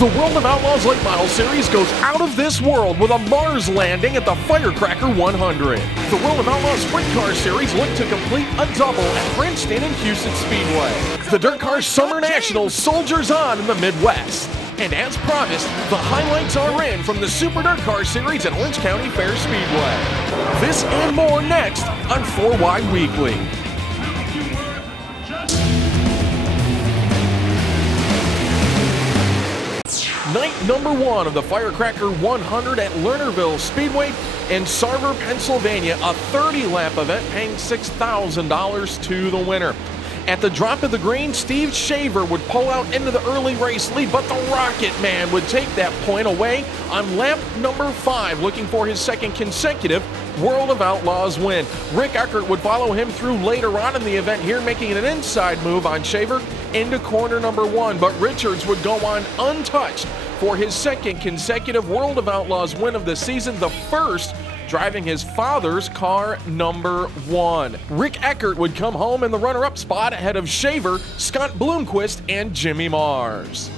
The World of Outlaws Late Model Series goes out of this world with a Mars landing at the Firecracker 100. The World of Outlaws Sprint Car Series looked to complete a double at Princeton and Houston Speedway. The DIRTcar Summer Nationals soldiers on in the Midwest. And as promised, the highlights are in from the Super DIRTcar Series at Orange County Fair Speedway. This and more next on 4 Wide Weekly. Night number 1 of the Firecracker 100 at Lernerville Speedway in Sarver, Pennsylvania, a 30-lap event paying $6,000 to the winner. At the drop of the green, Steve Shaver would pull out into the early race lead, but the Rocket Man would take that point away on lap number 5, looking for his second consecutive World of Outlaws win. Rick Eckert would follow him through later on in the event here, making an inside move on Shaver into corner number 1, but Richards would go on untouched for his second consecutive World of Outlaws win of the season, the first driving his father's car number 1. Rick Eckert would come home in the runner-up spot ahead of Shaver, Scott Bloomquist, and Jimmy Mars.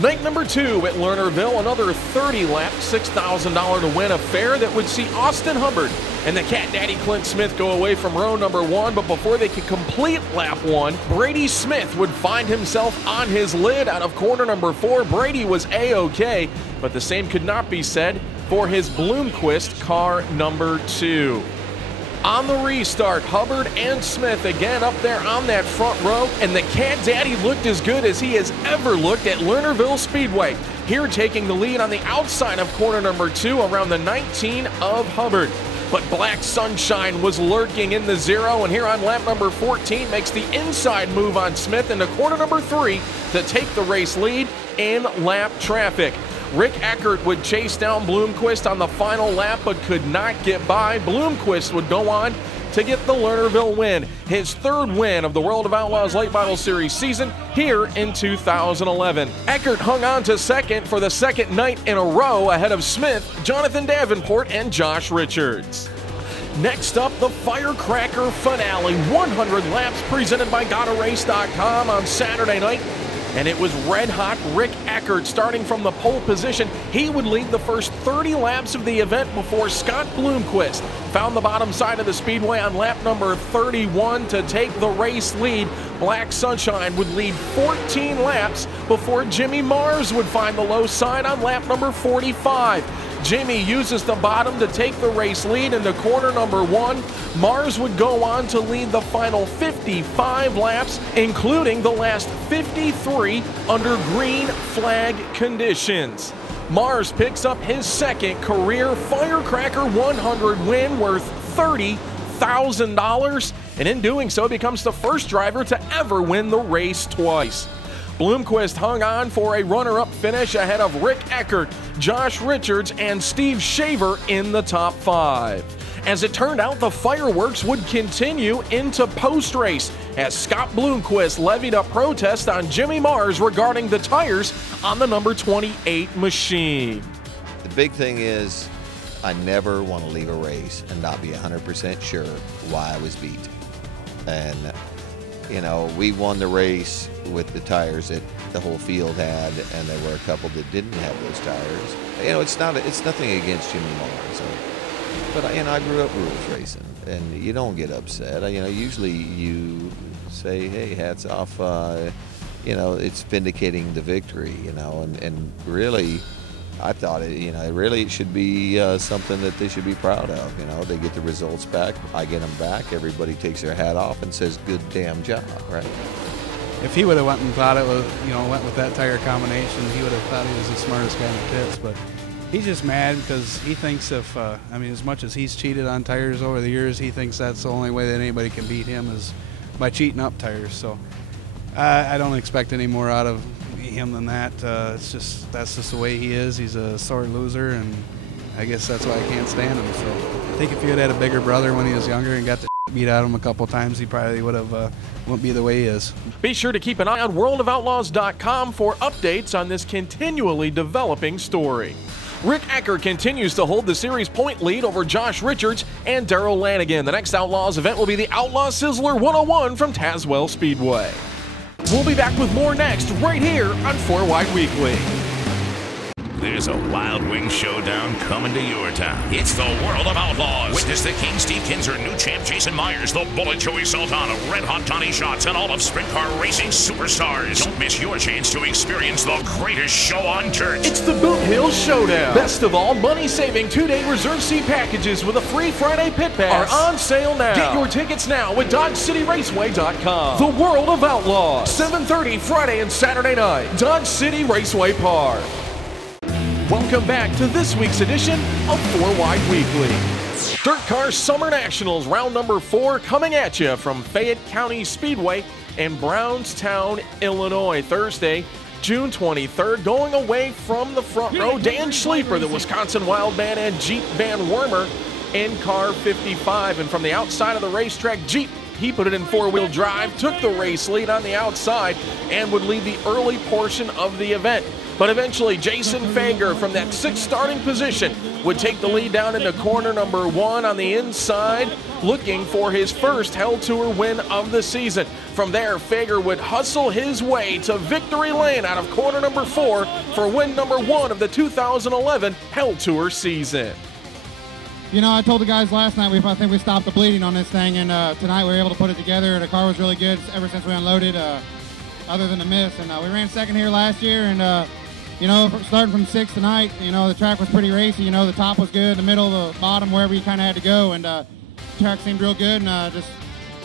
Night number 2 at Lernerville, another 30-lap, $6,000 to win affair that would see Austin Hubbard and the Cat Daddy Clint Smith go away from row number 1, but before they could complete lap 1, Brady Smith would find himself on his lid out of corner number 4. Brady was A-OK, but the same could not be said for his Bloomquist car number 2. On the restart, Hubbard and Smith again up there on that front row, and the Cat Daddy looked as good as he has ever looked at Lernerville Speedway. Here taking the lead on the outside of corner number 2 around the 19 of Hubbard. But Black Sunshine was lurking in the 0, and here on lap number 14 makes the inside move on Smith into corner number 3 to take the race lead in lap traffic. Rick Eckert would chase down Bloomquist on the final lap, but could not get by. Bloomquist would go on to get the Lernerville win, his 3rd win of the World of Outlaws Late Model Series season here in 2011. Eckert hung on to 2nd for the 2nd night in a row ahead of Smith, Jonathan Davenport, and Josh Richards. Next up, the Firecracker finale, 100 laps presented by GottaRace.com on Saturday night. And it was red-hot Rick Eckert starting from the pole position. He would lead the first 30 laps of the event before Scott Bloomquist found the bottom side of the speedway on lap number 31 to take the race lead. Black Sunshine would lead 14 laps before Jimmy Mars would find the low side on lap number 45. Jimmy uses the bottom to take the race lead into corner number 1. Mars would go on to lead the final 55 laps, including the last 53 under green flag conditions. Mars picks up his 2nd career Firecracker 100 win worth $30,000, and in doing so becomes the first driver to ever win the race twice. Bloomquist hung on for a runner-up finish ahead of Rick Eckert, Josh Richards, and Steve Shaver in the top 5. As it turned out, the fireworks would continue into post-race as Scott Bloomquist levied a protest on Jimmy Mars regarding the tires on the number 28 machine. The big thing is I never want to leave a race and not be 100% sure why I was beat. And you know, we won the race with the tires that the whole field had, and there were a couple that didn't have those tires. You know, it's nothing against Jimmy Mars, but you know, I grew up rules racing, and you don't get upset. You know, usually you say, "Hey, hats off." You know, it's vindicating the victory. You know, and really, I thought it should be something that they should be proud of. You know, they get the results back, I get them back, everybody takes their hat off and says, "Good damn job," right? If he would have went and thought it was, went with that tire combination, he would have thought he was the smartest guy in the pits. But he's just mad because he thinks as much as he's cheated on tires over the years, he thinks that's the only way that anybody can beat him is by cheating up tires. So I don't expect any more out of him than that. That's just the way he is. He's a sore loser, and I guess that's why I can't stand him. So I think if he had had a bigger brother when he was younger and got the beat out of him a couple times, he probably wouldn't be the way he is. Be sure to keep an eye on worldofoutlaws.com for updates on this continually developing story. Rick Eckert continues to hold the series point lead over Josh Richards and Darrell Lanigan. The next Outlaws event will be the Outlaw Sizzler 101 from Tazewell Speedway. We'll be back with more next, right here on 4 Wide Weekly. There's a Wild Wing showdown coming to your town. It's the World of Outlaws. Witness the King Steve Kinzer, new champ Jason Myers, the Bullet Joey Sultana, Red Hot Donnie Schatz, and all of sprint car racing superstars. Don't miss your chance to experience the greatest show on dirt. It's the Boot Hill Showdown. Best of all, money-saving 2-day reserve seat packages with a free Friday pit pass are on sale now. Get your tickets now at DodgeCityRaceway.com. The World of Outlaws, 7:30 Friday and Saturday night, Dodge City Raceway Park. Welcome back to this week's edition of 4 Wide Weekly. DIRTcar Summer Nationals, round number 4, coming at you from Fayette County Speedway in Brownstown, Illinois. Thursday, June 23rd. Going away from the front row, Dan Schleeper, the Wisconsin Wildman, and Jeep Van Wormer in car 55. And from the outside of the racetrack, Jeep, he put it in four-wheel drive, took the race lead on the outside, and would lead the early portion of the event. But eventually, Jason Fager from that 6th starting position would take the lead down into corner number 1 on the inside, looking for his first Hell Tour win of the season. From there, Fager would hustle his way to victory lane out of corner number 4 for win number 1 of the 2011 Hell Tour season. You know, I told the guys last night I think we stopped the bleeding on this thing, and tonight we were able to put it together. The car was really good ever since we unloaded, other than the miss. And we ran second here last year, and you know, starting from 6th tonight, you know, the track was pretty racy. You know, the top was good, the middle, the bottom, wherever you kind of had to go, and the track seemed real good, and just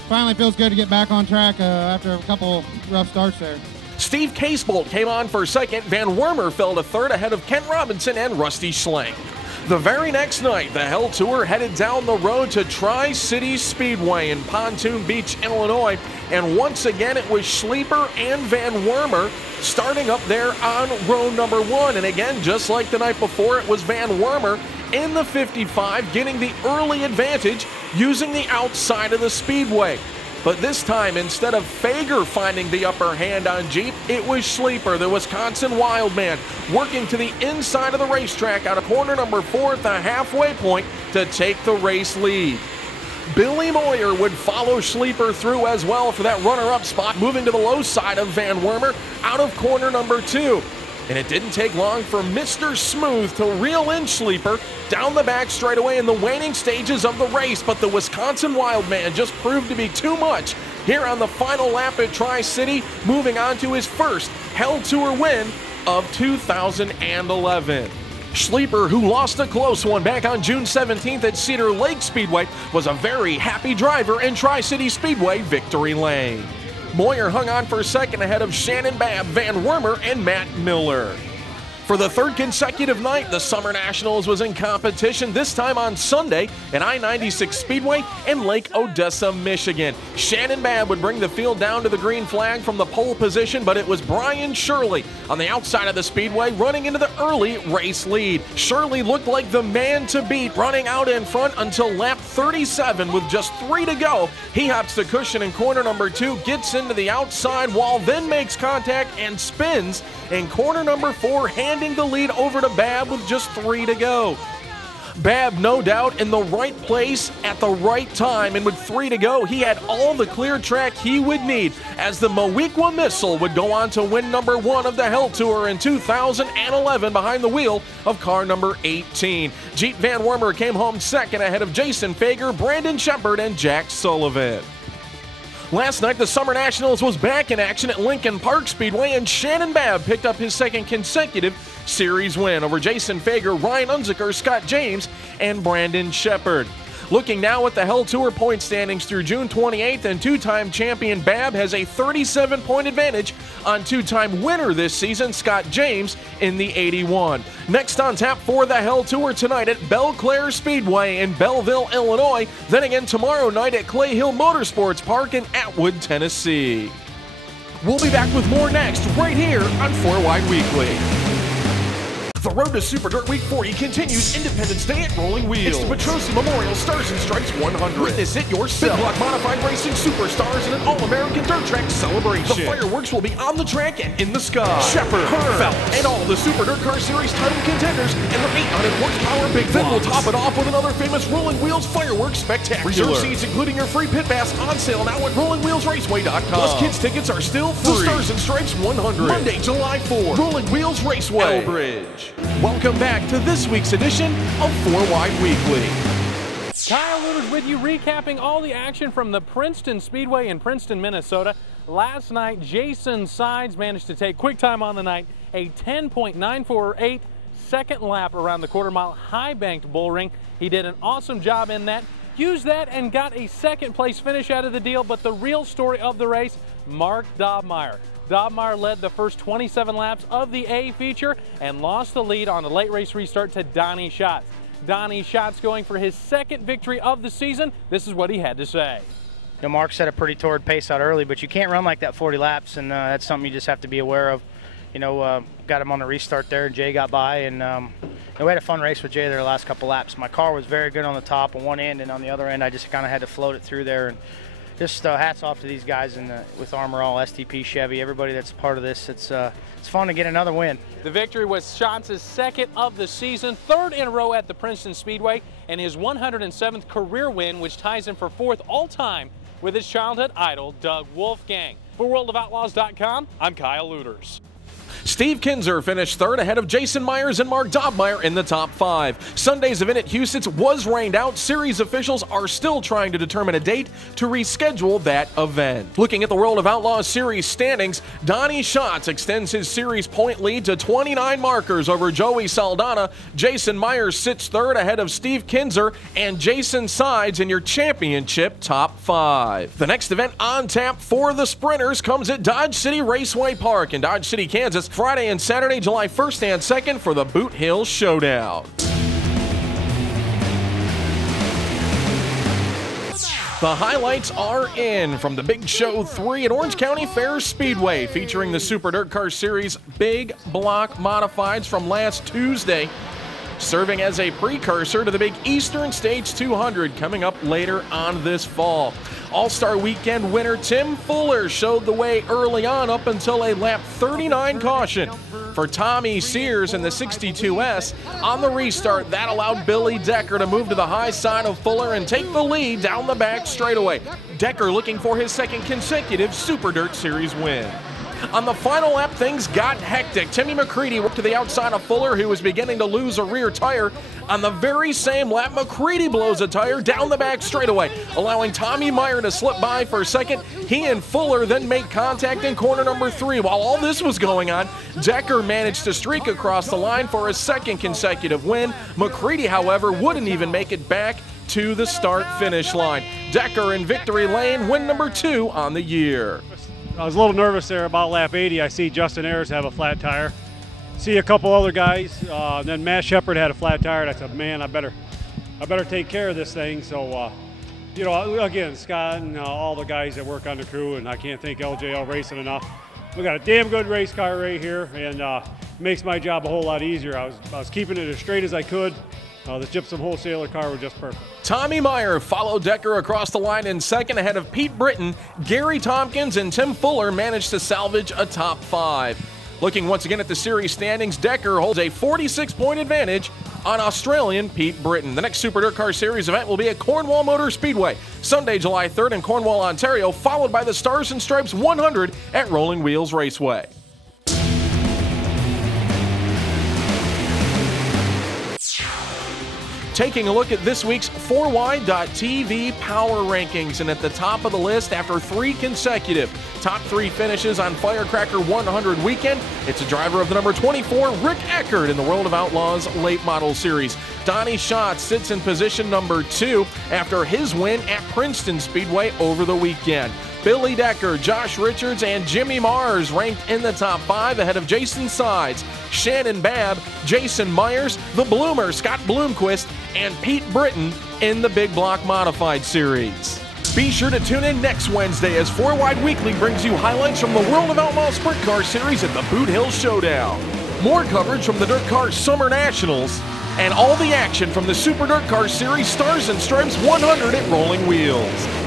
finally feels good to get back on track after a couple rough starts there. Steve Casebolt came on for second. Van Wormer fell to third ahead of Kent Robinson and Rusty Schlenk. The very next night, the Hell Tour headed down the road to Tri-City Speedway in Pontoon Beach, Illinois, and once again it was Schleeper and Van Wormer starting up there on row number 1. And again, just like the night before, it was Van Wormer in the 55 getting the early advantage using the outside of the speedway. But this time, instead of Fager finding the upper hand on Jeep, it was Schleeper, the Wisconsin Wildman, working to the inside of the racetrack out of corner number 4 at the halfway point to take the race lead. Billy Moyer would follow Schleeper through as well for that runner-up spot, moving to the low side of Van Wormer out of corner number 2. And it didn't take long for Mr. Smooth to reel in Schleeper down the back straightaway in the waning stages of the race, but the Wisconsin Wildman just proved to be too much here on the final lap at Tri-City, moving on to his first Hell Tour win of 2011. Schleeper, who lost a close one back on June 17th at Cedar Lake Speedway, was a very happy driver in Tri-City Speedway victory lane. Moyer hung on for second ahead of Shannon Babb, Van Wormer, and Matt Miller. For the third consecutive night, the Summer Nationals was in competition, this time on Sunday at I-96 Speedway in Lake Odessa, Michigan. Shannon Babb would bring the field down to the green flag from the pole position, but it was Brian Shirley on the outside of the speedway running into the early race lead. Shirley looked like the man to beat, running out in front until lap 37 with just 3 to go. He hops the cushion in corner number 2, gets into the outside wall, then makes contact and spins in corner number 4, handing the lead over to Babb with just 3 to go. Babb, no doubt, in the right place at the right time, and with 3 to go, he had all the clear track he would need as the Moequa Missile would go on to win number 1 of the Hell Tour in 2011 behind the wheel of car number 18. Jeep Van Wormer came home second ahead of Jason Fager, Brandon Shepard, and Jack Sullivan. Last night, the Summer Nationals was back in action at Lincoln Park Speedway, and Shannon Babb picked up his second consecutive series win over Jason Fager, Ryan Unziker, Scott James, and Brandon Shepard. Looking now at the Hell Tour point standings through June 28th, and two-time champion Babb has a 37-point advantage on two-time winner this season, Scott James, in the 81. Next on tap for the Hell Tour tonight at Belle Claire Speedway in Belleville, Illinois, then again tomorrow night at Clay Hill Motorsports Park in Atwood, Tennessee. We'll be back with more next, right here on 4 Wide Weekly. The road to Super Dirt Week 40 continues Independence Day at Rolling Wheels. It's the Petrosi Memorial Stars and Stripes 100. Witness it yourself. Big block modified racing superstars in an all-American dirt track celebration. The fireworks will be on the track and in the sky. Shepherd, Phelps, and all the Super Dirt Car Series title contenders and the 800 horsepower big blocks. Then we'll top it off with another famous Rolling Wheels fireworks spectacular. Reserve seats, including your free pit pass, on sale now at RollingWheelsRaceway.com. Plus, kids tickets are still free. The Stars and Stripes 100. Monday, July 4. Rolling Wheels Raceway. Elbridge. Welcome back to this week's edition of 4 Wide Weekly. Kyle Lueders with you, recapping all the action from the Princeton Speedway in Princeton, Minnesota. Last night, Jason Sides managed to take quick time on the night, a 10.948 second lap around the quarter-mile high-banked bull ring. He did an awesome job in that, used that, and got a second-place finish out of the deal. But the real story of the race, Mark Dobmeyer. Dobmeyer led the first 27 laps of the A feature and lost the lead on a late race restart to Donnie Schatz. Donnie Schatz going for his second victory of the season. This is what he had to say. You know, Mark set a pretty torrid pace out early, but you can't run like that 40 laps, and that's something you just have to be aware of. You know, got him on the restart there, and Jay got by, and we had a fun race with Jay there the last couple laps. My car was very good on the top on one end, and on the other end I just kind of had to float it through there. And just hats off to these guys with Armor All, STP, Chevy, everybody that's part of this. It's fun to get another win. The victory was Schatz's second of the season, third in a row at the Princeton Speedway, and his 107th career win, which ties him for fourth all-time with his childhood idol, Doug Wolfgang. For WorldOfOutlaws.com, I'm Kyle Lueders. Steve Kinzer finished third ahead of Jason Myers and Mark Dobmeyer in the top 5. Sunday's event at Houston's was rained out. Series officials are still trying to determine a date to reschedule that event. Looking at the World of Outlaws Series standings, Donnie Schatz extends his series point lead to 29 markers over Joey Saldana. Jason Myers sits third ahead of Steve Kinzer and Jason Sides in your championship top 5. The next event on tap for the sprinters comes at Dodge City Raceway Park in Dodge City, Kansas, Friday and Saturday, July 1st and 2nd for the Boot Hill Showdown. The highlights are in from the Big Show 3 at Orange County Fair Speedway, featuring the Super Dirt Car Series Big Block Modifieds from last Tuesday, serving as a precursor to the big Eastern States 200 coming up later on this fall. All-Star Weekend winner Tim Fuller showed the way early on up until a lap 39 caution for Tommy Sears in the 62S. On the restart, that allowed Billy Decker to move to the high side of Fuller and take the lead down the back straightaway. Decker looking for his second consecutive Super Dirt Series win. On the final lap, things got hectic. Timmy McCready worked to the outside of Fuller, who was beginning to lose a rear tire. On the very same lap, McCready blows a tire down the back straightaway, allowing Tommy Meyer to slip by for a second. He and Fuller then make contact in corner number 3. While all this was going on, Decker managed to streak across the line for a second consecutive win. McCready, however, wouldn't even make it back to the start-finish line. Decker in victory lane, win number 2 on the year. I was a little nervous there about lap 80. I see Justin Ayers have a flat tire. See a couple other guys. Then Matt Shepard had a flat tire, and I said, man, I better take care of this thing. So, you know, again, Scott and all the guys that work on the crew, and I can't thank LJL Racing enough. We got a damn good race car right here, and makes my job a whole lot easier. I was keeping it as straight as I could. The Gypsum Wholesaler car was just perfect. Tommy Meyer followed Decker across the line in second ahead of Pete Britton. Gary Tompkins and Tim Fuller managed to salvage a top 5. Looking once again at the series standings, Decker holds a 46-point advantage on Australian Pete Britton. The next Super Dirt Car Series event will be at Cornwall Motor Speedway, Sunday, July 3rd in Cornwall, Ontario, followed by the Stars and Stripes 100 at Rolling Wheels Raceway. Taking a look at this week's 4Wide.TV Power Rankings, and at the top of the list after 3 consecutive top 3 finishes on Firecracker 100 weekend, it's a driver of the number 24, Rick Eckert, in the World of Outlaws Late Model Series. Donnie Schatz sits in position number 2 after his win at Princeton Speedway over the weekend. Billy Decker, Josh Richards, and Jimmy Mars ranked in the top 5 ahead of Jason Sides, Shannon Babb, Jason Myers, the Bloomer, Scott Bloomquist, and Pete Britton in the Big Block Modified Series. Be sure to tune in next Wednesday as 4 Wide Weekly brings you highlights from the World of Outlaws Sprint Car Series at the Boot Hill Showdown. more coverage from the DIRTcar Summer Nationals, and all the action from the Super DIRTcar Series Stars and Stripes 100 at Rolling Wheels.